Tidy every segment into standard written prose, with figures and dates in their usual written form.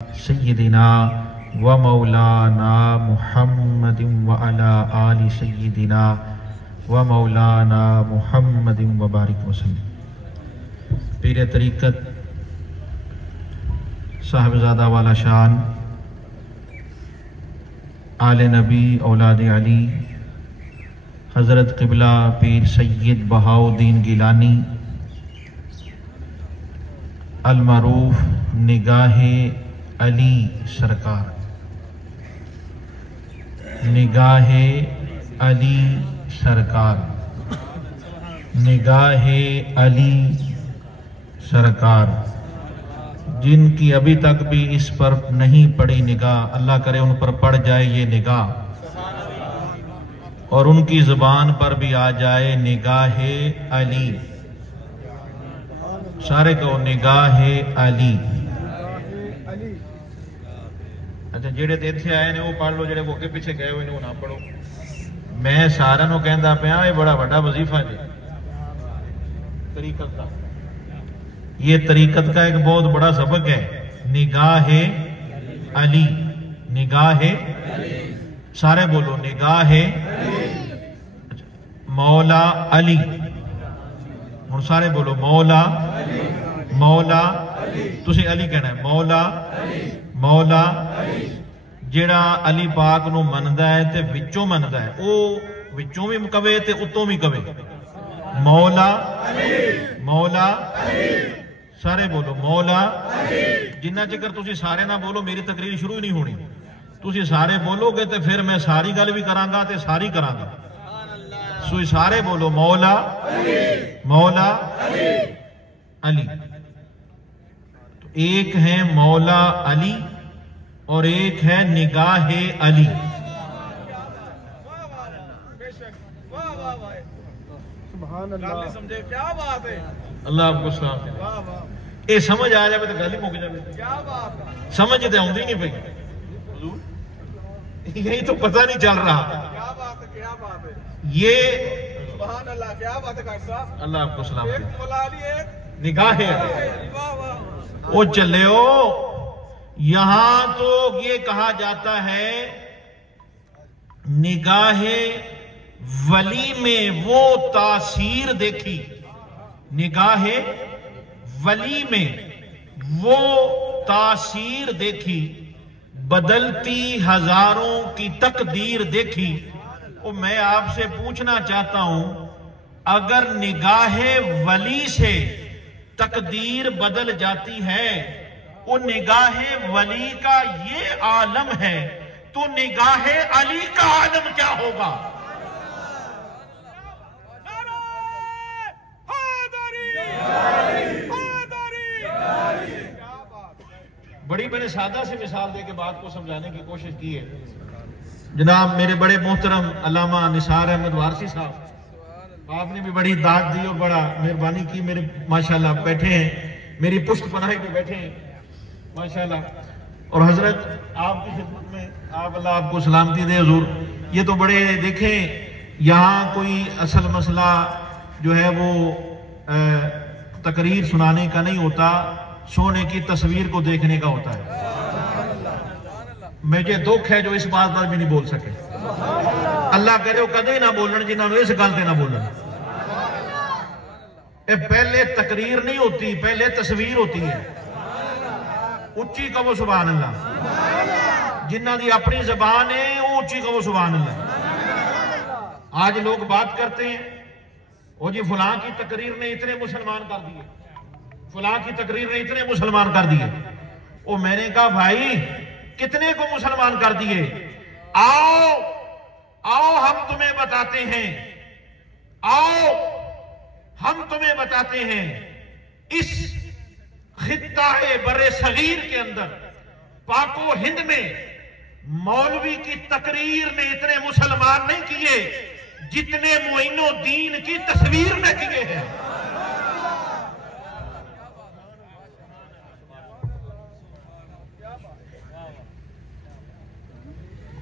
सय्यिदिना व मौलाना मुहम्मदिन व अला आलि सय्यिदिना व मौलाना मुहम्मदिन व बारिक वसल्लम। पीर तरीक़त साहिबजादा वाला शान आले नबी औलाद अली हज़रत क़िबला पीर सैयद बहाउद्दीन गिलानी अलमरूफ निगाहे अली सरकार, निगाहे अली सरकार, निगाहे अली सरकार, जिनकी अभी तक भी इस पर नहीं पड़ी निगाह, अल्लाह करे उन पर पड़ जाए ये निगाह और उनकी जुबान पर भी आ जाए निगाहे अली। सारे को निगाहे अली। अच्छा, जेड़े इत्थे आए ने वो पढ़ लो, जेड़े अगे पिछे गए हुए ने वो ना पढ़ो। मैं सारा नूं कहंदा पिया ये बड़ा बड़ा वजीफा है तरीकत का। ये तरीकत का एक बहुत बड़ा सबक है, निगाहे अली। निगाहे सारे बोलो निगाहे मौला अली। हुण सारे बोलो मौला मौला। तुसी अली कहना है मौला मौला। जेड़ा अली पाक नूं मनदा है ते विचों मनदा है, वो विचों भी कवे ते उत्तों भी कवे मौला मौला। सारे बोलो मौला। जिन्ना चिकर तुसी सारे ना बोलो मेरी तकरीर शुरू ही नहीं होनी। तुसी सारे बोलोगे तो फिर मैं सारी गल भी करांगा ते सारी करांगा। सो सारे बोलो मौला मौला अली। तो एक है मौला अली और एक है निगाहे अली। अल्लाह आपको सलाम दे। ये समझ आ जाए तो गल ही मुक जाए। समझ तो आती नहीं पई, यही तो पता नहीं चल रहा। ये अल्लाह आपको सलाम दे। निगाहे वो चले हो। यहां तो ये कहा जाता है निगाहे वली में वो तासीर देखी, निगाहे वली में वो तासीर देखी, बदलती हजारों की तकदीर देखी। तो मैं आपसे पूछना चाहता हूं, अगर निगाहे वली से तकदीर बदल जाती है, वो निगाहे वली का ये आलम है, तो निगाहे अली का आलम क्या होगा? बड़ी मैंने सादा सी मिसाल दे के बात को समझाने की कोशिश की है। जनाब मेरे बड़े मोहतरम अल्लामा निसार अहमद वारसी साहब, आपने भी बड़ी दाद दी और बड़ा मेहरबानी की। मेरे माशाल्लाह बैठे हैं, मेरी पुश्त पनाही पे बैठे हैं माशाल्लाह। और हजरत आपकी खिदमत में, आप अल्लाह आपको सलामती दे हुजूर। ये तो बड़े देखें, यहाँ कोई असल मसला जो है वो तकरीर सुनाने का नहीं होता, सोने की तस्वीर को देखने का होता है। मुझे दुख है जो इस बात पर भी नहीं बोल सके। अल्लाह करे कदे ना बोलन जिन्होंने इस गल से ना बोलन। पहले तकरीर नहीं होती, पहले तस्वीर होती है। उच्ची कहो सुभान अल्लाह। जिन्हों की अपनी जबान है वो उच्ची कहो सुभान अल्लाह। आज लोग बात करते हैं, वो जी फलां की तकरीर ने इतने मुसलमान कर दिए, फलां की तकरीर ने इतने मुसलमान कर दिए। वो मैंने कहा भाई कितने को मुसलमान कर दिए? आओ आओ हम तुम्हें बताते हैं, आओ हम तुम्हें बताते हैं। इस खित्ता-ए बरे सगीर के अंदर पाको हिंद में मौलवी की तकरीर ने इतने मुसलमान नहीं किए जितने मोइनुद्दीन की तस्वीर ने किए हैं।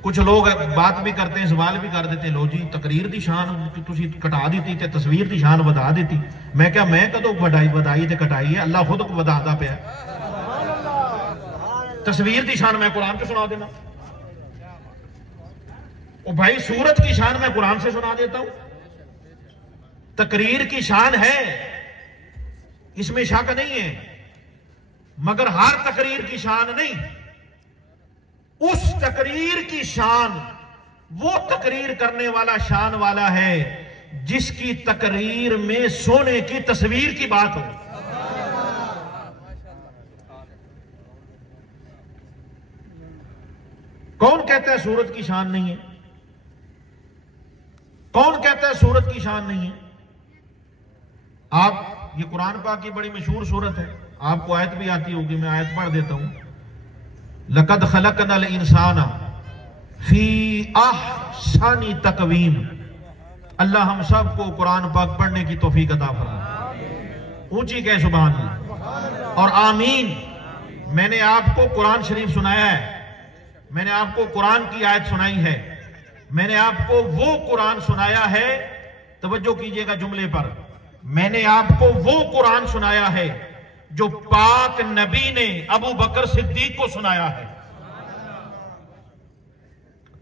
कुछ लोग बात भी करते हैं, सवाल भी कर देते हैं, लो जी तकरीर की शान तुसी घटा दी ते तस्वीर की शान वधा दी। मैं क्या मैं कदों बढ़ाई ते घटाई है? अल्लाह खुद वधादा पिया। तस्वीर की शान मैं कुरान से सुना देना, ओ भाई सूरत की शान मैं कुरान से सुना देता हूं। तकरीर की शान है, इसमें शक नहीं है, मगर हर तकरीर की शान नहीं। उस तकरीर की शान वो तकरीर करने वाला शान वाला है जिसकी तकरीर में सोने की तस्वीर की बात हो। कौन कहता है सूरत की शान नहीं है? कौन कहता है सूरत की शान नहीं है? आप ये कुरान पाक की बड़ी मशहूर सूरत है, आपको आयत भी आती होगी, मैं आयत पढ़ देता हूं। लक़द ख़लक़नल इंसाना फी अहसनी तक़वीम। अल्लाह हम सबको कुरान पाक पढ़ने की तौफीक अता फरमाए। ऊंची कहे सुभान अल्लाह और आमीन। मैंने आपको कुरान शरीफ सुनाया है, मैंने आपको कुरान की आयत सुनाई है, मैंने आपको वो कुरान सुनाया है, तवज्जो कीजिएगा जुमले पर, मैंने आपको वो कुरान सुनाया है जो पाक नबी ने अबू बकर सिद्दीक को सुनाया है।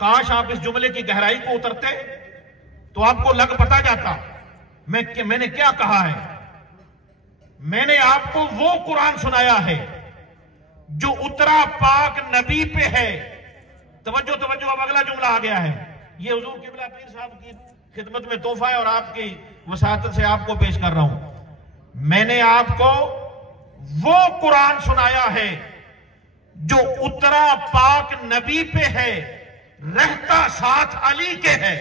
काश आप इस जुमले की गहराई को उतरते तो आपको लग पता जाता मैंने क्या कहा है। मैंने आपको वो कुरान सुनाया है जो उतरा पाक नबी पे है। तवज्जो तवज्जो, अब अगला जुमला आ गया है। ये हुजूर किबला पीर साहब की खिदमत में तोहफा है और आपकी वसातत से आपको पेश कर रहा हूं। मैंने आपको वो कुरान सुनाया है जो उतरा पाक नबी पे है, रहता साथ अली के है।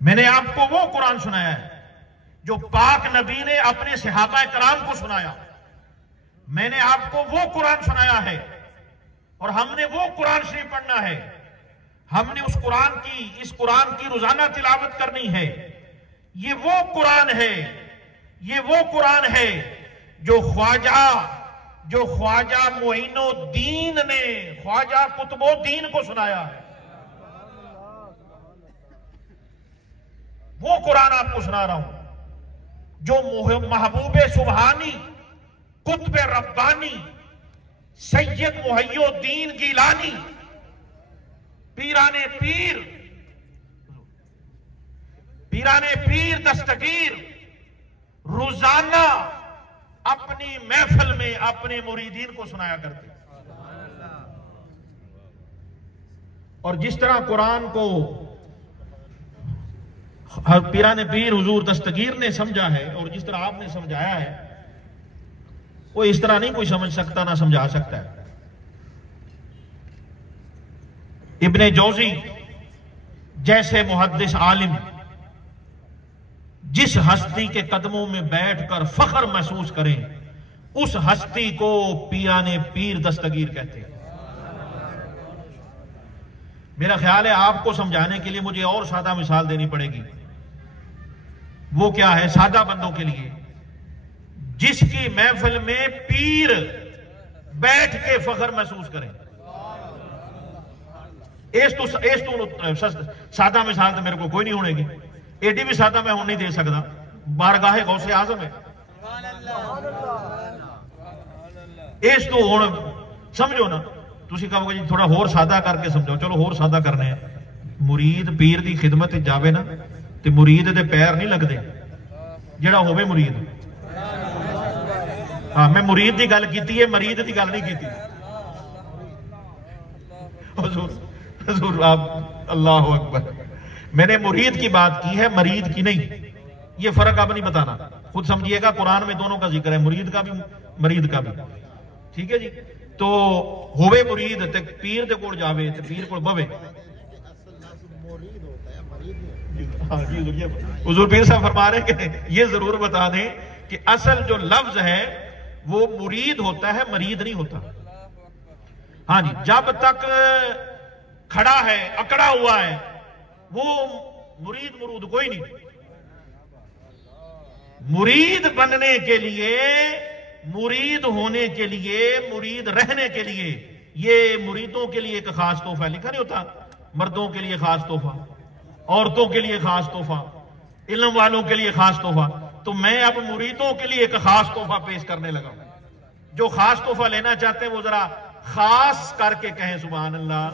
मैंने आपको वो कुरान सुनाया है जो पाक नबी ने अपने सहाबा कराम को सुनाया। मैंने आपको वो कुरान सुनाया है और हमने वो कुरान शरीफ पढ़ना है। हमने उस कुरान की, इस कुरान की रोजाना तिलावत करनी है। ये वो कुरान है, ये वो कुरान है जो ख्वाजा मोइनुद्दीन ने ख्वाजा कुतुबुद्दीन को सुनाया है। वो कुरान आपको सुना रहा हूं जो महबूबे सुबहानी, कुतुब रब्बानी, सैयद मुहय्यिद्दीन गिलानी, पीराने पीर दस्तगीर रोजाना अपनी महफिल में अपने मुरीदीन को सुनाया करते। और जिस तरह कुरान को पीराने पीर हुजूर दस्तगीर ने समझा है और जिस तरह आपने समझाया है, वो इस तरह नहीं कोई समझ सकता ना समझा सकता है। इब्ने जौजी जैसे मुहद्दिस आलिम जिस हस्ती के कदमों में बैठकर फख्र महसूस करें, उस हस्ती को पीराने पीर दस्तगीर कहते हैं। मेरा ख्याल है आपको समझाने के लिए मुझे और सादा मिसाल देनी पड़ेगी। वो क्या है? सादा बंदों के लिए जिसकी महफिल में पीर बैठ के फख्र महसूस करें। सादा मिसाल तो मेरे को कोई नहीं होनेगी, एडी भी सादा मैं नहीं दे सकता। बारगाहे गौसे आजम है। इस तो हुण समझो ना, तुसी कहोगे जी थोड़ा होर सादा करके समझो। चलो होर सादा करने हैं। मुरीद पीर की खिदमत जावे ना तो मुरीद के पैर नहीं लगते, जेड़ा होवे मुरीद। हाँ, मैं मुरीद की गल की है, मरीद की गल नहीं की। हुजूर आप अल्लाह अकबर, मैंने मुरीद की बात की है, मरीद की नहीं। ये फर्क अब नहीं बताना, खुद समझिएगा। कुरान में दोनों का जिक्र है, मुरीद का भी मरीद का भी। ठीक है जी। तो होवे मुरीद ते पीर दे कोल जावे ते पीर कोल बवे। हुजूर पीर साहब फरमा रहे कि ये जरूर बता दें कि असल जो लफ्ज है वो मुरीद होता है, मरीद नहीं होता। हाँ जी, जब तक खड़ा है, अकड़ा हुआ है, वो मुरीद मुरूद कोई नहीं। मुरीद बनने के लिए, मुरीद होने के लिए, मुरीद रहने के लिए, ये मुरीदों के लिए एक खास तोहफा लिखा नहीं होता। मर्दों के लिए खास तोहफा, औरतों के लिए खास तोहफा, इल्म वालों के लिए खास तोहफा। तो मैं अब मुरीदों के लिए एक खास तोहफा पेश करने लगा हूं। जो खास तोहफा लेना चाहते हैं वो जरा खास करके कहें सुभान अल्लाह।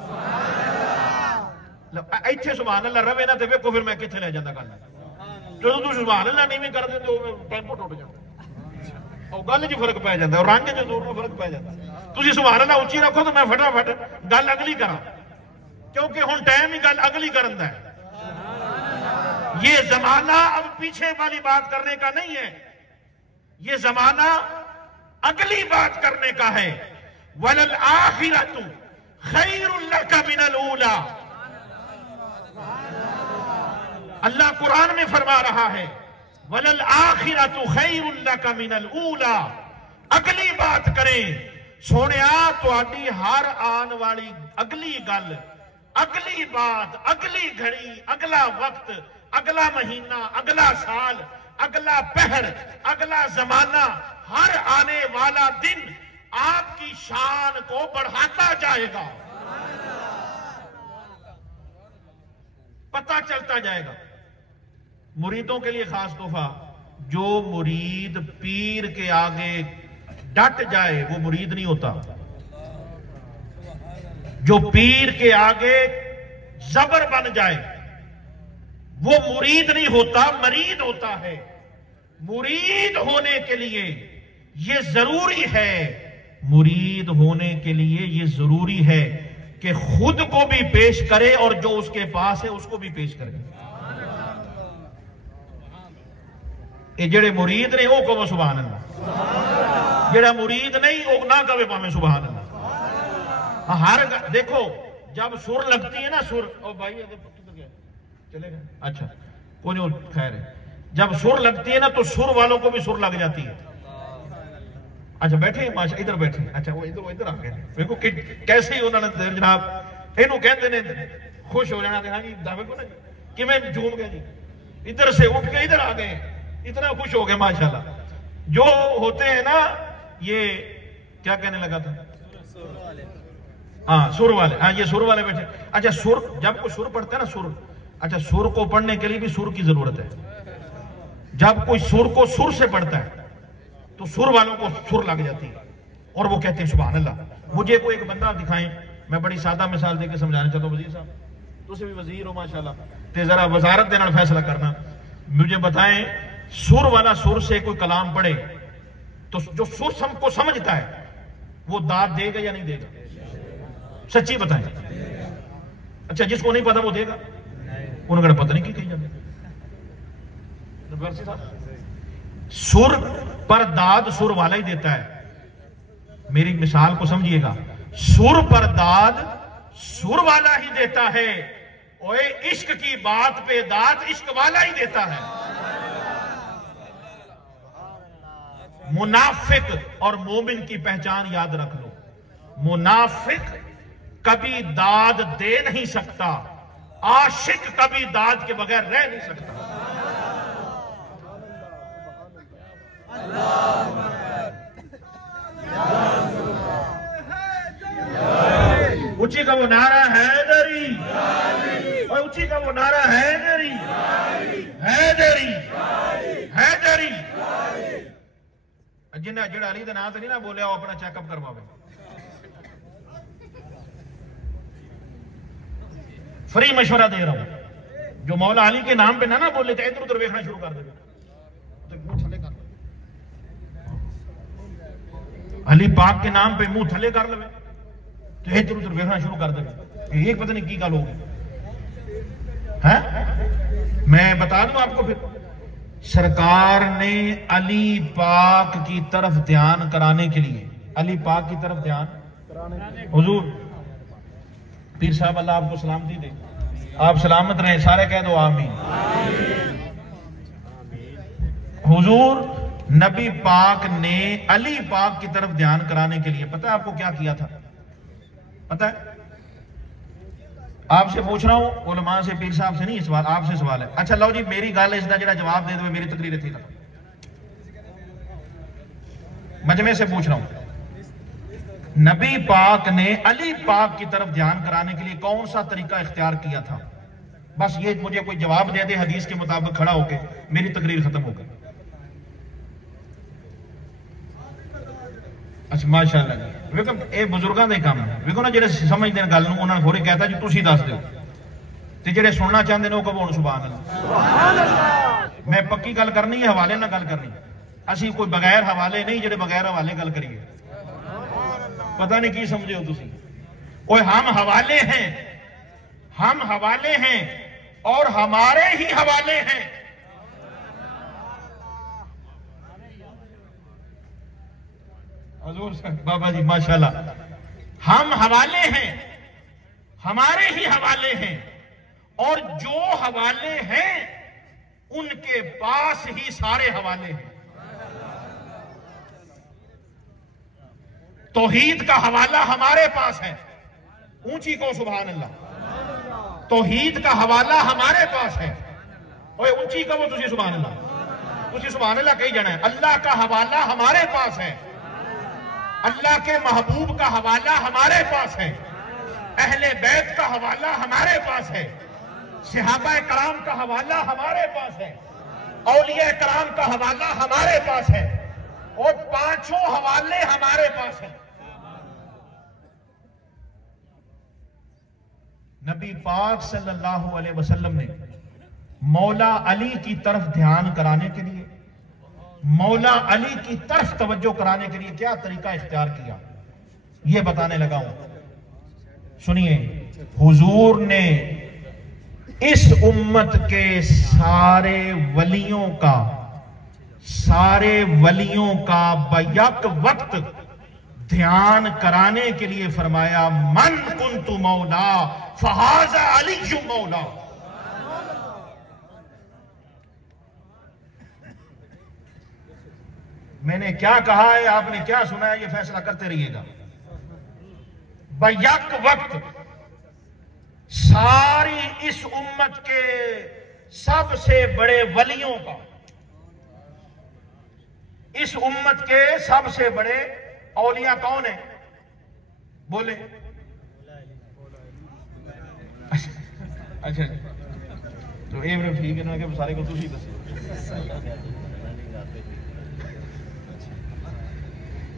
इतने सुभान अल्लाह रवे ना तो वेखो फिर मैं कितने ले जाता गल। जो तू सुभान अल्लाह नहीं भी कर दे तो टेंपो टुट जाता और गल च फर्क पै जाता, रंग च दूर में फर्क पै जाता। तुम सुभान अल्लाह उच्ची रखो तो मैं फटाफट गल अगली करा, क्योंकि हुण टाइम ही गल अगली करन दा है। ये जमाना अब पीछे वाली बात करने का नहीं है, ये जमाना अगली बात करने का है। वलल आखिरतु खैरुल लका मिनल ऊला। अल्लाह कुरान में फरमा रहा है वलल आखिरतु खैरुल लका मिनल ऊला। अगली बात करें सोनिया, तुहाडी हर आने वाली अगली गल, अगली बात, अगली घड़ी, अगला वक्त, अगला महीना, अगला साल, अगला पहर, अगला जमाना, हर आने वाला दिन आपकी शान को बढ़ाता जाएगा, पता चलता जाएगा। मुरीदों के लिए खास तोहफा, जो मुरीद पीर के आगे डट जाए वो मुरीद नहीं होता। जो पीर के आगे जबर बन जाए वो मुरीद नहीं होता, मरीद होता है। मुरीद होने के लिए ये जरूरी है, मुरीद होने के लिए ये जरूरी है कि खुद को भी पेश करे और जो उसके पास है उसको भी पेश करे। ये जेड़े मुरीद ने वो कहो सुभान अल्लाह, जेड़ा मुरीद नहीं वो ना कहे भावे सुभान अल्लाह। हर देखो जब सुर लगती है ना, सुर ओ भाई चलेगा, अच्छा कोई खैर है, जब सुर लगती है ना तो सुर वालों को भी सुर लग जाती है। अच्छा बैठे माशा, इधर बैठे, अच्छा वो इधर आ गए, देखो कैसे ही उन्होंने जनाब इनू कहते ने खुश हो जाना। हाँ जी दावे को ना कि मैं झूम गया जी, इधर से उठ के इधर आ गए, इतना खुश हो गए माशाल्लाह। जो होते हैं ना ये क्या कहने लगा था, हाँ सुर वाले, हाँ ये सुर वाले बैठे। अच्छा सुर, जब कोई सुर पढ़ता है ना, सुर, अच्छा सुर को पढ़ने के लिए भी सुर की जरूरत है। जब कोई सुर को सुर से पढ़ता है तो सुर वालों को सुर लग जाती है और वो कहते हैं सुभान अल्लाह। मुझे कोई एक बंदा दिखाएं, मैं बड़ी सादा मिसाल देकर समझाना चाहता हूँ। वजीर साहब तुम भी वजीर हो माशाल्लाह, ते जरा वजारत दे नाल फैसला करना, मुझे बताएं सुर वाला सुर से कोई कलाम पढ़े तो जो सुर को समझता है वो दाद देगा या नहीं देगा? सच्ची बताएं। अच्छा जिसको नहीं पता वो देगा, उन्होंने पता नहीं की जाए। सुर पर दाद सुर वाला ही देता है। मेरी मिसाल को समझिएगा, सुर पर दाद सुर वाला ही देता है, ओए इश्क की बात पे दाद इश्क वाला ही देता है। मुनाफिक और मोमिन की पहचान याद रख लो, मुनाफिक कभी दाद दे नहीं सकता, आशिक कभी दाद के बगैर रह नहीं सकता। ऊंची का वो नारा हैदरी, और ऊंची का वो नारा हैदरी, हैदरी, हैदरी। जिन्हें जेड़ा अली नाम से नहीं ना बोलिया वो अपना चेकअप करवावे। फ्री मशवरा दे रहा हूं, जो मौला अली के नाम पे ना बोले तो इधर उधर देखना शुरू कर दे, अली पाक के नाम पे मुंह थले कर ले तो इधर उधर देखना शुरू कर दे, एक पता नहीं की गल होगी है। मैं बता दूं आपको, फिर सरकार ने अली पाक की तरफ ध्यान कराने के लिए, अली पाक की तरफ ध्यान कराने, हुजूर पीर साहब अल्लाह आपको सलामती दे, आप सलामत रहें, सारे कह दो आमीन। हुजूर नबी पाक ने अली पाक की तरफ ध्यान कराने के लिए पता है आपको क्या किया था? पता है? आपसे पूछ रहा हूं, उलमा से, पीर साहब से नहीं सवाल, आपसे सवाल है। अच्छा लो जी मेरी गल इसका जरा जवाब दे दो, मेरी तकरीर थी खत्म। मजमे से पूछ रहा हूं, नबी पाक ने अली पाक की तरफ ध्यान कराने के लिए कौन सा तरीका इख्तियार किया था? बस ये मुझे कोई जवाब दे दे हदीस के मुताबिक खड़ा होके, मेरी तकरीर खत्म हो गई। अच्छा माशाअल्लाह जी। वेखो ये बुजुर्गों का काम है। वेखो ना जेडे समझते हैं गल नूं उन्होंने थोड़े कहता जी तुसीं दस दिओ, ते जेडे सुनना चाहते हैं वो कहो सुभान अल्लाह। मैं पक्की गल करनी है, हवाले ना गल करनी। असीं कोई बगैर हवाले नहीं, जेडे बगैर हवाले गल करिए पता नहीं की समझे हो तुसीं। ओए हम हवाले हैं, हम हवाले हैं और हमारे ही हवाले हैं। हजूर बाबा जी माशाल्लाह, हम हवाले हैं, हमारे ही हवाले हैं और जो हवाले हैं उनके पास ही सारे हवाले हैं। तौहीद का हवाला हमारे पास है, ऊंची को सुभान अल्लाह। तौहीद का हवाला हमारे पास है। ओए ऊंची कहो तुझे सुभान अल्लाह, तुझे सुभान अल्लाह कही जाना है। अल्लाह का हवाला हमारे पास है, अल्लाह के महबूब का हवाला हमारे पास है, अहले बैत का हवाला हमारे पास है, सहाबा कराम का हवाला हमारे पास है, औलिया कराम का हवाला हमारे पास है और पांचों हवाले हमारे पास हैं। नबी पाक सल्लल्लाहु अलैहि वसल्लम ने मौला अली की तरफ ध्यान कराने के लिए, मौला अली की तरफ तवज्जो कराने के लिए क्या तरीका इख्तियार किया, यह बताने लगा हूं। सुनिए, हुजूर ने इस उम्मत के सारे वलियों का बयक वक्त ध्यान कराने के लिए फरमाया, मन कुन्तु मौला फहाजा अली मौला। मैंने क्या कहा है, आपने क्या सुना है, ये फैसला करते रहिएगा। बयक वक्त सारी इस उम्मत के सबसे बड़े वलियों का, इस उम्मत के सबसे बड़े औलिया कौन है, बोले। अच्छा तो ये ठीक है ना कि सारे को तुसी दस।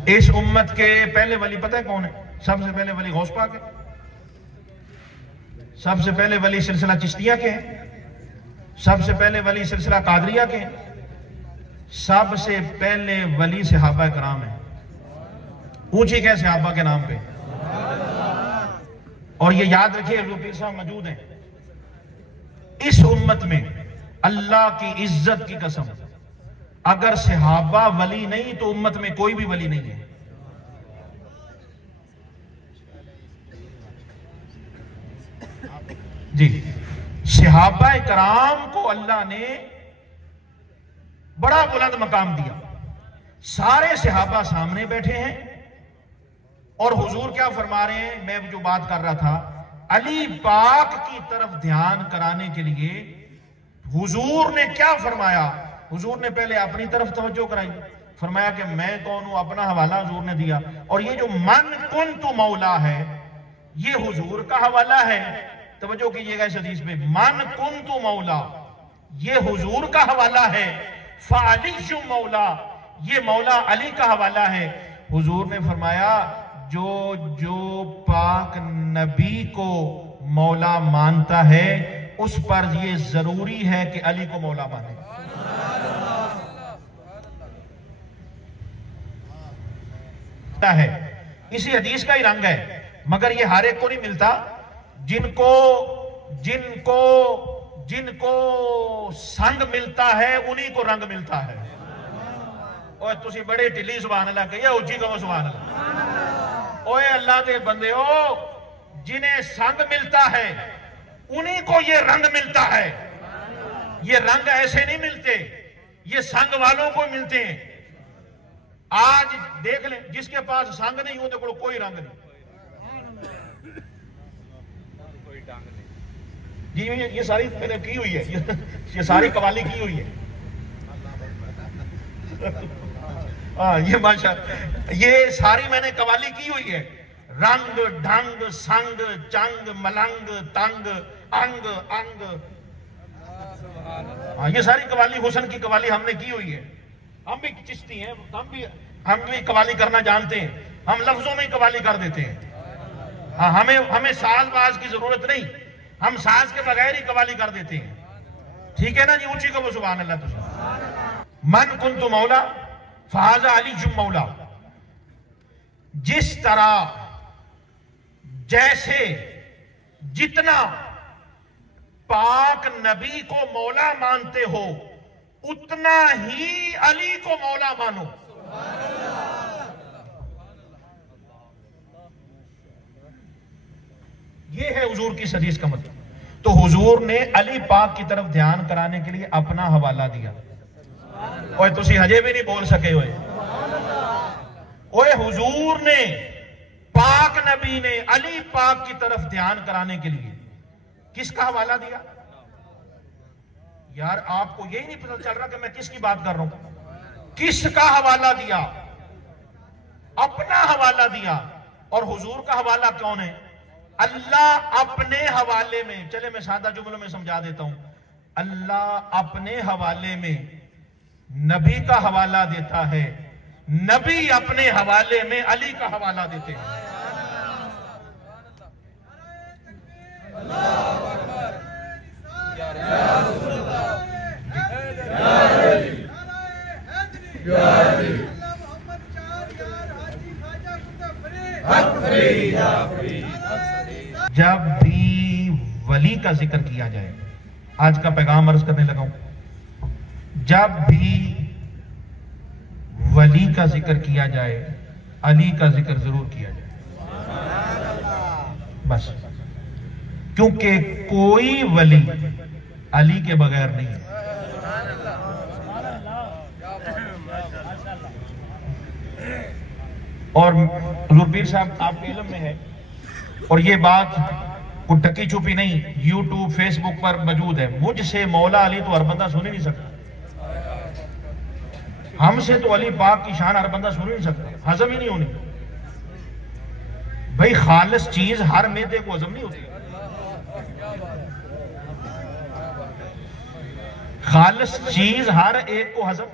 इस उम्मत के पहले वली पता है कौन है? सबसे पहले वली गौस पाक है, सबसे पहले वली सिलसिला चिश्तिया के हैं, सबसे पहले वली सिलसिला कादरिया के हैं, सबसे पहले वली सहाबा कराम है। ऊंची कह सहाबा के नाम पे। और ये याद रखिए, हजूर पीर साहब मौजूद हैं इस उम्मत में, अल्लाह की इज्जत की कसम, अगर सहाबा वली नहीं तो उम्मत में कोई भी वली नहीं है। जी, सहाबा कराम को अल्लाह ने बड़ा बुलंद मकाम दिया। सारे सहाबा सामने बैठे हैं और हुजूर क्या फरमा रहे हैं, मैं जो बात कर रहा था, अली पाक की तरफ ध्यान कराने के लिए हुजूर ने क्या फरमाया, हुजूर ने पहले अपनी तरफ तवज्जो कराई, फरमाया कि मैं कौन हूं, अपना हवाला हुजूर ने दिया। और ये जो मन कुन्तु मौला है, ये हुजूर का हवाला है। तवज्जो कीजिएगा इस हदीस पे, मन कुन्तु मौला ये हुजूर का हवाला है, फालिशु मौला ये मौला अली का हवाला है। हुजूर ने फरमाया, जो जो पाक नबी को मौला मानता है उस पर यह जरूरी है कि अली को मौला माने। है इसी हदीस का ही रंग है, मगर यह हर एक को नहीं मिलता। जिनको जिनको जिनको संग मिलता है उन्हीं को रंग मिलता है। और तुसी बड़े ढिली सुभान अल्लाह कहिए, ऊंची कहो सुभान अल्लाह। ओए अल्लाह के बंदे हो, जिन्हें संग मिलता है उन्हीं को ये रंग मिलता है। ये रंग ऐसे नहीं मिलते, ये संग वालों को मिलते हैं। आज देख लें, जिसके पास संग नहीं होते को कोई रंग नहीं जी। ये सारी मैंने की हुई है, ये सारी कवाली की हुई है। हाँ ये माशा, ये सारी मैंने कवाली की हुई है। रंग ढंग संग चंग मलंग तंग अंग अंग, हाँ ये सारी कवाली हुस्न की कवाली हमने की हुई है। हम भी चिश्ती हैं, हम भी कवाली करना जानते हैं, हम लफ्जों में ही कवाली कर देते हैं। हाँ, हमें साज बाज की जरूरत नहीं, हम साज के बगैर ही कवाली कर देते हैं। ठीक है ना जी, ऊंची को वो सुभान अल्लाह। तो मन कुंतु मौला फाजा अली जुम मौला। जिस तरह जैसे जितना पाक नबी को मौला मानते हो उतना ही अली को मौला मानो। ये है हुजूर की हदीस का मतलब। तो हुजूर ने अली पाक की तरफ ध्यान कराने के लिए अपना हवाला दिया। ओए तुसी हजे भी नहीं बोल सके ओए हुजूर ने, पाक नबी ने अली पाक की तरफ ध्यान कराने के लिए किसका हवाला दिया? यार आपको यही नहीं पता चल रहा कि मैं किसकी बात कर रहा हूं? किसका हवाला दिया? अपना हवाला दिया। और हुजूर का हवाला कौन है? अल्लाह अपने हवाले में, चले मैं सादा जुमलों में समझा देता हूं। अल्लाह अपने हवाले में नबी का हवाला देता है, नबी अपने हवाले में अली का हवाला देते हैं। जब भी वली का जिक्र किया जाए, आज का पैगाम अर्ज करने लगा हूं, जब भी वली का जिक्र किया जाए अली का जिक्र जरूर किया जाए, बस। क्योंकि कोई वली अली के बगैर नहीं है। और हुजूर पीर साहब आपके इल्म में है, और ये बात कोई टकी छुपी नहीं, यूट्यूब फेसबुक पर मौजूद है। मुझसे मौला अली तो हर बंदा सुन ही नहीं सकता, हमसे तो अली पाक की शान हर बंदा सुन ही नहीं सकता, हजम ही नहीं होनी। भाई खालिस चीज हर मेदे को हजम नहीं होती। खालिस चीज हर एक को हजम,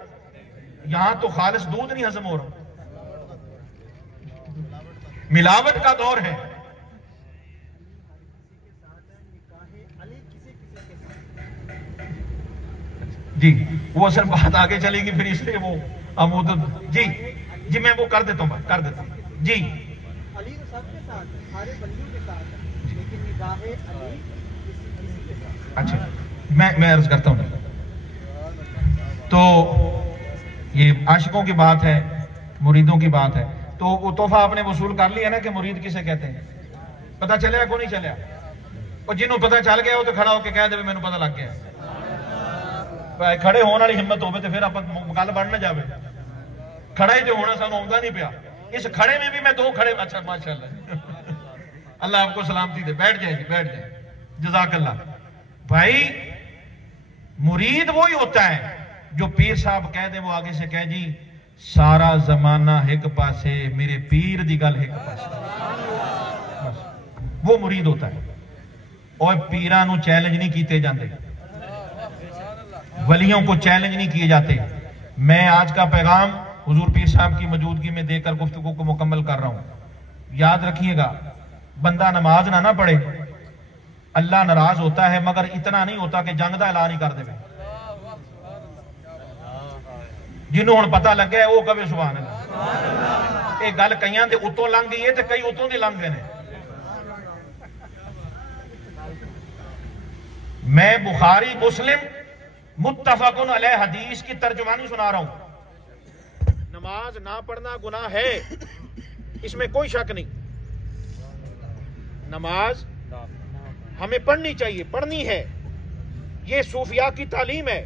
यहां तो खालिस दूध नहीं हजम हो रहा, मिलावट का दौर है। जी वो असल बात आगे चलेगी फिर, इसलिए वो अमूद जी मैं वो कर देता हूं, कर देता हूं जी। अली तो सबके साथ है, सारे बंदियों के साथ है, लेकिन निगाहे अली किसी के साथ। अच्छा मैं अर्ज करता हूं। तो ये आशिकों की बात है, मुरीदों की बात है। तो वो तोहफा आपने वसूल कर लिया ना कि मुरीद किसे कहते हैं? पता चलिया को नहीं चलिया? और जिन्हों पता चल गया वो तो खड़ा होकर कह दे मैंने पता लग गया। खड़े होने वाली हिम्मत हो तो फिर आप गल बढ़ ना जाए। खड़ा ही तो होना सानू आउंदा नहीं पिया, इस खड़े में भी मैं दो खड़े। अच्छा माशाअल्लाह, अल्लाह आपको सलामती दे। बैठ जाए जी, बैठ जाए, जज़ाकल्लाह। भाई मुरीद वो ही होता है जो पीर साहब कह दे, वो आगे से कह जी सारा जमाना एक पासे मेरे पीर दी गल एक पासे, वो मुरीद होता है। और पीरां नूं चैलेंज नहीं किए जाते, वलियों को चैलेंज नहीं किए जाते। मैं आज का पैगाम हुजूर पीर साहब की मौजूदगी में देकर गुफ्तगू को मुकम्मल कर रहा हूं। याद रखिएगा, बंदा नमाज ना पढ़े अल्लाह नाराज होता है, मगर इतना नहीं होता कि जंग का ऐलान ही कर दे। जिन्हों हुण पता लगे वो कहे सुभान अल्लाह। ये गल कईयां दे उत्तों लंघ गई है तो कई उत्तों दी लंघ गए ने। मैं बुखारी मुस्लिम मुत्तफकुन अलैह हदीस की तर्जुमानी सुना रहा हूं। नमाज ना पढ़ना गुनाह है, इसमें कोई शक नहीं। नमाज हमें पढ़नी चाहिए, पढ़नी है, ये सूफिया की तालीम है,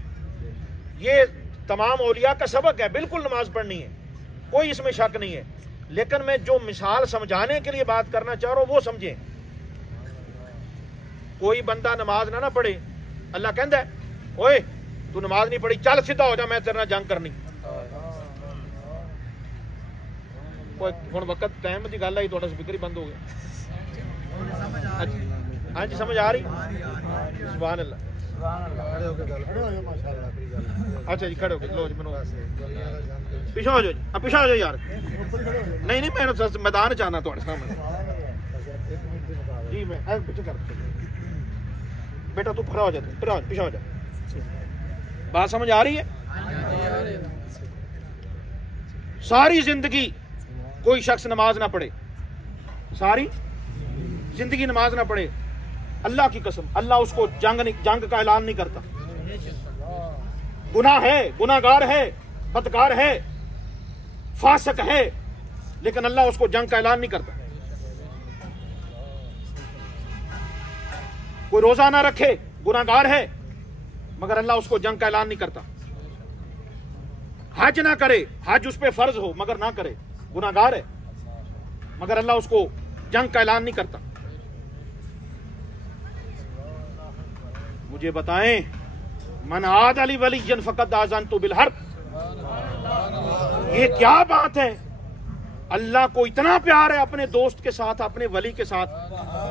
ये तमाम औलिया का सबक है। बिल्कुल नमाज पढ़नी है, कोई इसमें शक नहीं है। लेकिन मैं जो मिसाल समझाने के लिए बात करना चाह रहा हूं वो समझें। कोई बंदा नमाज ना पढ़े, अल्लाह कहता है ओए तू नमाज नहीं पढ़ी, चल सीधा हो जा, मैं तेरे नाल जंग करनी। हुण वक्त टाइम की गल आई, तुहाडा स्पीकर ही बंद हो गया। हाँ जी समझ आ रही? सुभान अल्लाह। अच्छा जी खड़े हो लो जी मैनू पिछा हो जाओ जी पिछा हो जाओ यार नहीं नहीं मैं मैदान चाहना थोड़े सामने जी मैं पीछे कर बेटा तू खड़ा हो जा पिछा हो जा बात समझ आ रही है सारी जिंदगी कोई शख्स नमाज ना पढ़े सारी जिंदगी नमाज ना पढ़े अल्लाह की कसम अल्लाह उसको जंग का ऐलान नहीं करता गुनाह है गुनाहगार है बदकार है फासिक है लेकिन अल्लाह उसको जंग का ऐलान नहीं करता कोई रोजा ना रखे गुनाहगार है मगर अल्लाह उसको जंग का ऐलान नहीं करता हज ना करे हज उस पर फर्ज हो मगर ना करे गुनाहगार है मगर अल्लाह उसको जंग का ऐलान नहीं करता मुझे बताएं मन आद अली वलीयन फकद आज़नतु बिल हर्ब ये क्या बात है अल्लाह को इतना प्यार है अपने दोस्त के साथ अपने वली के साथ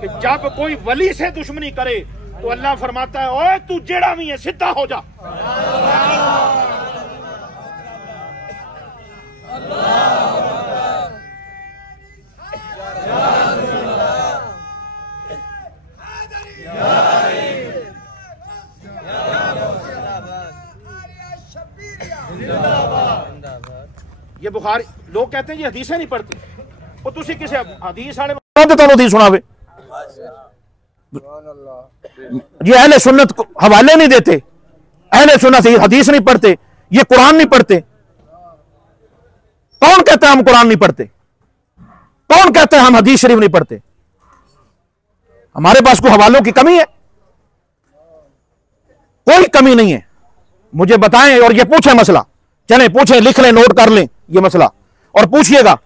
कि जब कोई वली से दुश्मनी करे तो अल्लाह फरमाता है ओए तू जेड़ा भी है सीधा हो जा ये बुखारी लोग कहते हैं ये हदीसें नहीं पढ़ते वो तुसी किसे हदीस वाले हदीस सुनावे ये अहले सुन्नत को हवाले नहीं देते अहले सुन्नत हदीस नहीं पढ़ते ये कुरान नहीं पढ़ते कौन कहता है हम कुरान नहीं पढ़ते कौन कहता है हम हदीस शरीफ नहीं पढ़ते हमारे पास कोई हवालों की कमी है कोई कमी नहीं है मुझे बताएं और ये पूछे मसला चलें पूछें लिख लें नोट कर लें ये मसला और पूछिएगा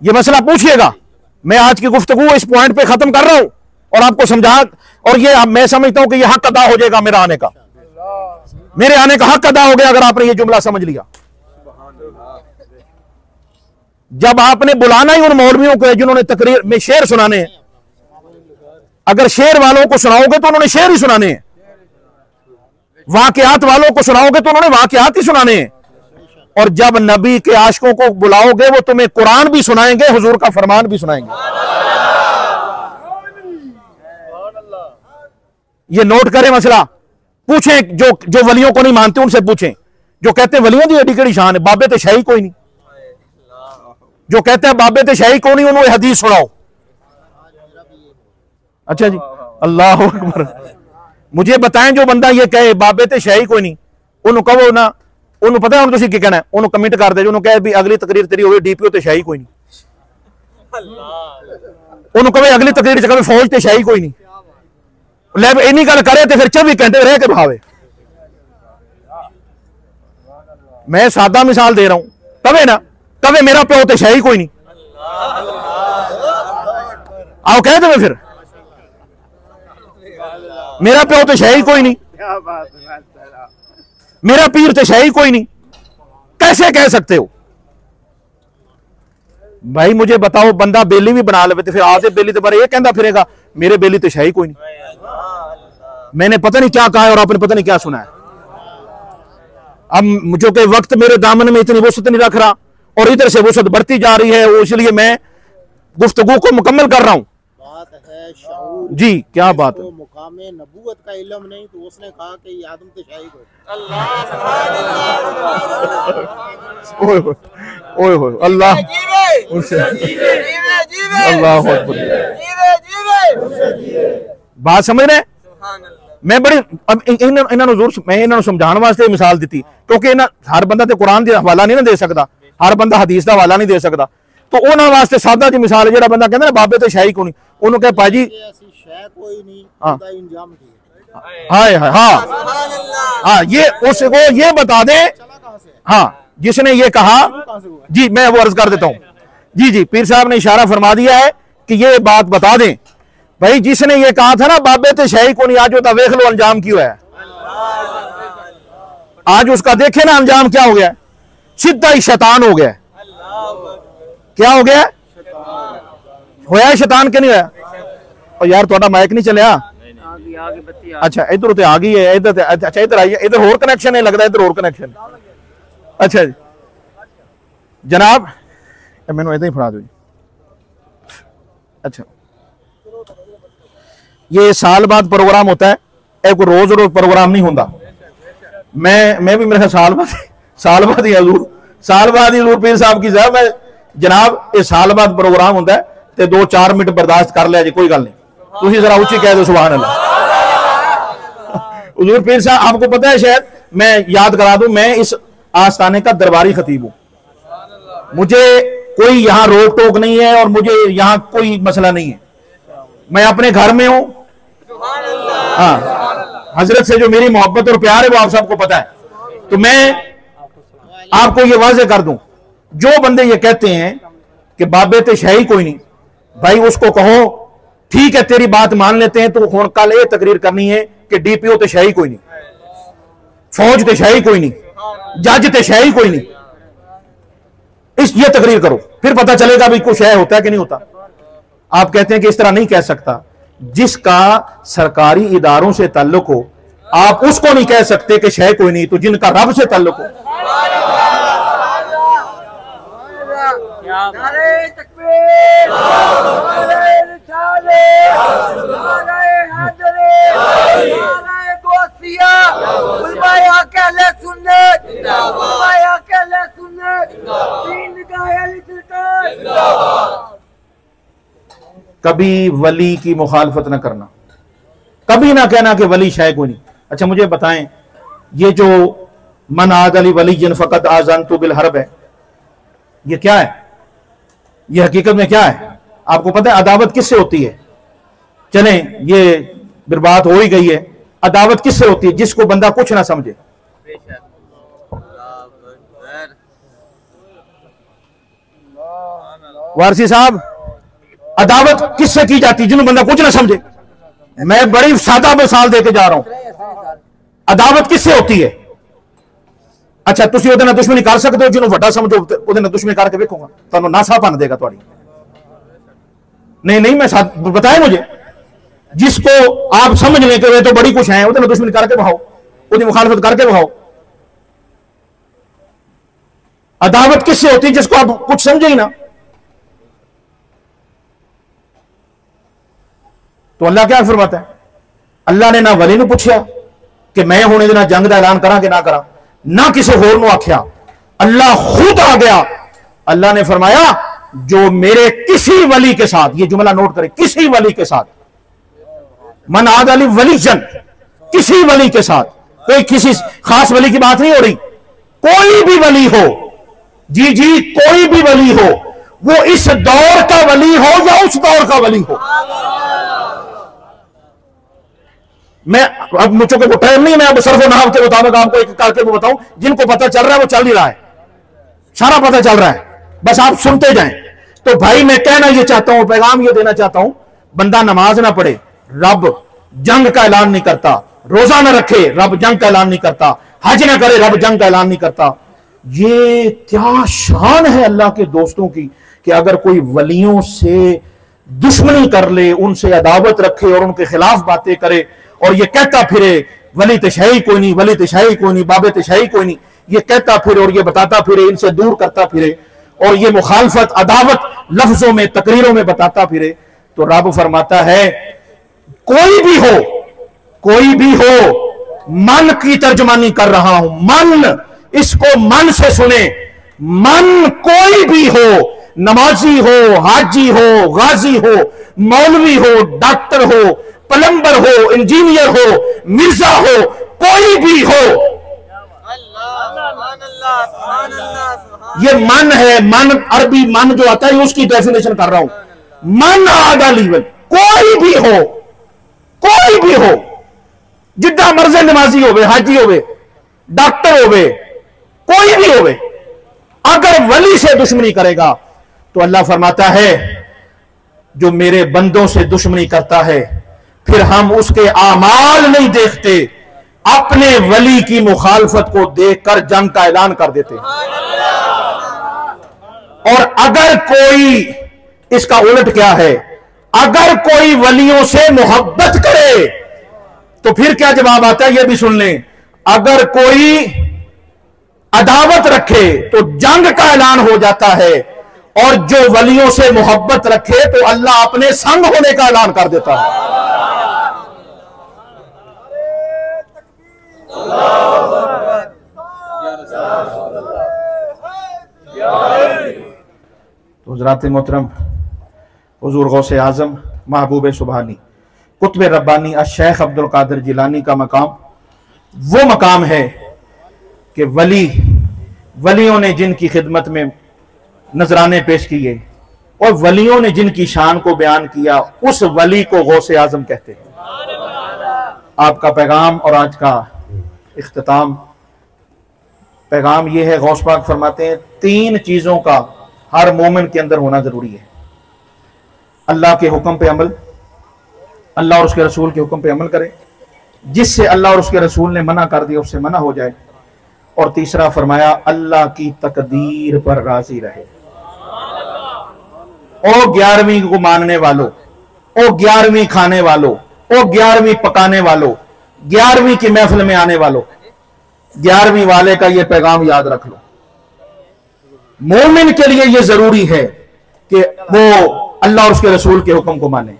ये मसला पूछिएगा मैं आज की गुफ्तगू इस पॉइंट पे खत्म कर रहा हूं और आपको समझा और ये मैं समझता हूं कि ये हक अदा हो जाएगा मेरा आने का मेरे आने का हक अदा हो गया अगर आपने ये जुमला समझ लिया जब आपने बुलाना ही उन मौलवियों को जिन्होंने तकरीर में शेर सुनाने हैं अगर शेर वालों को सुनाओगे तो उन्होंने शेर ही सुनाने हैं वाकयात वालों को सुनाओगे तो उन्होंने वाकयात ही सुनाने हैं और जब नबी के आशिकों को बुलाओगे वो तुम्हें कुरान भी सुनाएंगे हुजूर का फरमान भी सुनाएंगे ये नोट करें मसला पूछें जो वलियों को नहीं मानते उनसे पूछें जो कहते हैं वलियों की एडी केड़ी शान है बाबे तो शाही कोई नहीं जो कहते हैं बाबे तो शाही कोई नहीं उन्होंने हदीस सुनाओ अच्छा जी अल्लाह अकबर मुझे बताएं जो बंदा ये कहे बाबे ते शाही कोई नहीं उन्होंने कहो ना उन्होंने पता है तुम की कहना है उन्होंने कमेंट कर दे जो कहे भी अगली तकरीर तेरी होगी डीपीओ ते शाही कोई नहीं उन्होंने कहे अगली तकरीर च कहे फौज ते शाही कोई नहीं ले इन्नी गल करे तो फिर 24 घंटे रह के बहावे मैं सादा मिसाल दे रहा हूं कवे ना कवे मेरा प्यो ते शाही कोई नहीं आओ कह दे फिर मेरा प्यो तो शाही कोई नहीं मेरा पीर तो शाही कोई नहीं कैसे कह सकते हो भाई मुझे बताओ बंदा बेली भी बना ले तो फिर आधे बेली तो बारे ये कहता फिरेगा मेरे बेली तो शाही कोई नहीं मैंने पता नहीं क्या कहा है और आपने पता नहीं क्या सुना है अब जो कि वक्त मेरे दामन में इतनी वसत नहीं रख रहा और इधर से वसत बढ़ती जा रही है इसलिए मैं गुफ्तगू को मुकम्मल कर रहा हूं जी क्या बात है मुकामे नबूवत का इल्म नहीं तो उसने कहा कि ये आदम तो शाही को ओए होए अल्लाह बात समझ रहे मैं बड़ी अब इन्होंने समझाने वास्ते मिसाल दी क्योंकि हर बंदा तो कुरान का हवाला नहीं ना दे सकता हर बंदा हदीस का हवाला नहीं दे सकता तो उन्होंने वास्ते सादा जी मिसाल है जो बंदा कहता ना बाबे तो शाही को नहीं उन्होंने कहा भाजी हाय हाय हाँ ये उसको ये बता दे हाँ जिसने ये कहा जी मैं वो अर्ज कर देता हूँ जी जी पीर साहब ने इशारा फरमा दिया है कि ये बात बता दें भाई जिसने ये कहा था ना बाबे तो शाही को नहीं आज होता देख लो अंजाम क्यों है आज उसका देखे ना अंजाम क्या हो गया सीधा ही शैतान हो गया क्या हो गया होया शैतान के नहीं होया और यार थोड़ा माइक नहीं चलिया अच्छा इधर उते आ गई है, इधर अच्छा इधर आई है, इधर होर कनेक्शन है लगता है, इधर होर कनेक्शन। अच्छा जी जनाब मैनू इधर ही फड़ा दो जी। अच्छा ये साल बाद प्रोग्राम होता है, कोई रोज रोज प्रोग्राम नहीं होता। मैं भी मेरे साल बाद ही हजूर साल बाद ही हजूर पीर साहब की साहब मैं जनाब ये साल बाद प्रोग्राम होता है तो 2-4 मिनट बर्दाश्त कर लिया जी, कोई गल नहीं, तुम जरा उच्ची कह दो सुभान अल्लाह। हजूर पीर साहब आपको पता है, शायद मैं याद करा दूं, मैं इस आस्थाने का दरबारी खतीब हूं, मुझे कोई यहां रोक टोक नहीं है और मुझे यहां कोई मसला नहीं है, मैं अपने घर में हूं। हाँ हजरत से जो मेरी मोहब्बत और प्यार है वो आप सबको पता है। तो मैं आपको ये वाजे कर दूं, जो बंदे ये कहते हैं कि बाबे ते है ही कोई नहीं, भाई उसको कहो ठीक है तेरी बात मान लेते हैं, तो हुण कल ये तकरीर करनी है कि डीपीओ ते है ही कोई नहीं, फौज ते है ही कोई नहीं, जज ते है ही कोई नहीं, ये तकरीर करो, फिर पता चलेगा भाई कुछ है होता है कि नहीं होता। आप कहते हैं कि इस तरह नहीं कह सकता, जिसका सरकारी इदारों से ताल्लुक हो आप उसको नहीं कह सकते कि शय कोई नहीं, तो जिनका रब से ताल्लुक हो। कभी वली की मुखालफत ना करना, कभी ना कहना कि वली शय कोई नहीं। अच्छा मुझे बताएं, ये जो मन आद अली वली जिन फ़क़त आज़नतु बिल हर्ब है, ये क्या है? ये हकीकत में क्या है? आपको पता है अदावत किससे होती है? चलें ये बर्बाद हो ही गई है। अदावत किससे होती है? जिसको बंदा कुछ ना समझे। वारसी साहब, अदावत किससे की जाती है? जिन्होंने बंदा कुछ ना समझे। मैं बड़ी सादा मिसाल देके जा रहा हूं। अदावत किससे होती है? अच्छा तुसी ਉਹਦੇ ਨਾਲ दुश्मनी कर सकते हो, जिन्होंने ਵੱਡਾ समझो ਉਹਦੇ ਨਾਲ दुश्मनी करके देखूंगा, ਤੁਹਾਨੂੰ नासा बन देगा ਤੁਹਾਡੀ। नहीं मैं साथ बताए मुझे, जिसको आप समझ लें कि वे तो बड़ी कुछ है, ਉਹਦੇ ਨਾਲ दुश्मनी करके बहाओ, ਉਹਦੀ मुखालफत करके बहाओ। अदावत किससे होती है? जिसको आप कुछ समझे ही ना। तो अल्लाह क्या फरमाता है? अल्लाह ने ना वली नूं पूछया कि मैं हुण इहदे नाल जंग दा ऐलान करा कि ना करा, ना किसी होर नूं आख्या, अल्लाह खुद आ गया। अल्लाह ने फरमाया जो मेरे किसी वली के साथ, ये जुमला नोट करें, किसी वली के साथ, मन आद अली वली जन, किसी वली के साथ, कोई किसी खास वली की बात नहीं हो रही, कोई भी वली हो, जी कोई भी वली हो, वो इस दौर का वली हो या उस दौर का वली हो। मैं अब मुझे को टाइम नहीं, मैं अब सर्फ नाम के मुताबिक आपको एक करके वो बताऊं, जिनको पता चल रहा है वो चल ही रहा है, सारा पता चल रहा है, बस आप सुनते जाएं। तो भाई मैं कहना ये चाहता हूं, पैगाम ये देना चाहता हूं, बंदा नमाज ना पढ़े, रब जंग का ऐलान नहीं करता, रोजा ना रखे, रब जंग का ऐलान नहीं करता, हज ना करे, रब जंग का ऐलान नहीं करता। ये क्या शान है अल्लाह के दोस्तों की कि अगर कोई वलियों से दुश्मनी कर ले, उनसे अदावत रखे और उनके खिलाफ बातें करे और ये कहता फिरे वली तशाही कोई नहीं, वली तशाही कोई नहीं, बाबे तशाही कोई नहीं, ये कहता फिरे और ये बताता फिरे, इनसे दूर करता फिरे और ये मुखालफत अदावत लफ्जों में तकरीरों में बताता फिरे, तो रब फरमाता है कोई भी हो, मन की तर्जमानी कर रहा हूं, मन, इसको मन से सुने, मन कोई भी हो, नमाजी हो, हाजी हो, गाजी हो, मौलवी हो, डॉक्टर हो, प्लम्बर हो, इंजीनियर हो, मिर्जा हो, कोई भी हो, ये मन है। मन अरबी मन जो आता है उसकी डेफिनेशन कर रहा हूं, मन आधा लीवल, कोई भी हो, जिद्दा मर्जी नमाजी होवे, हाजी होवे, डॉक्टर होवे, कोई भी होवे, अगर वली से दुश्मनी करेगा तो अल्लाह फरमाता है जो मेरे बंदों से दुश्मनी करता है फिर हम उसके आमाल नहीं देखते, अपने वली की मुखालफत को देखकर जंग का ऐलान कर देते। और अगर कोई, इसका उलट क्या है, अगर कोई वलियों से मोहब्बत करे तो फिर क्या जवाब आता है, यह भी सुन लें, अगर कोई अदावत रखे तो जंग का ऐलान हो जाता है, और जो वलियों से मोहब्बत रखे तो अल्लाह अपने संग होने का ऐलान कर देता है। तो हज़रात मोहतरम, हुज़ूर गौसे आज़म महबूब सुबहानी कुतुब रब्बानी शेख अब्दुल कादिर जिलानी का मकाम वो मकाम है कि वलियों ने जिनकी खिदमत में नजराने पेश किए और वलियों ने जिनकी शान को बयान किया, उस वली को गौसे आज़म कहते हैं। आपका पैगाम और आज का इख्तिताम पैगाम यह है, गौस पाक फरमाते हैं 3 चीजों का हर मोमिन के अंदर होना जरूरी है। अल्लाह के हुक्म पे अमल, अल्लाह और उसके रसूल के हुक्म पे अमल करे, जिससे अल्लाह और उसके रसूल ने मना कर दिया उससे मना हो जाए, और तीसरा फरमाया अल्लाह की तकदीर पर राजी रहे। ओ 11वीं को मानने वालों, ओ 11वीं खाने वालों, ओ 11वीं पकाने वालों, 11वीं की महफिल में आने वालों, 11वीं वाले का यह पैगाम याद रख लो। मोमिन के लिए यह जरूरी है कि वो अल्लाह और उसके रसूल के हुक्म को माने,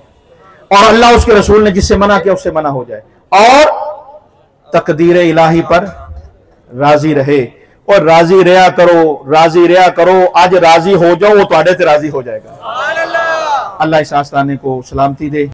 और अल्लाह और उसके रसूल ने जिससे मना किया उससे मना हो जाए, और तकदीर इलाही पर राजी रहे। और राजी रहा करो, राजी रहा करो, आज राजी हो जाओ, वो तुहाडे ते राजी हो जाएगा। अल्लाह इस आस्ताने को सलामती दे।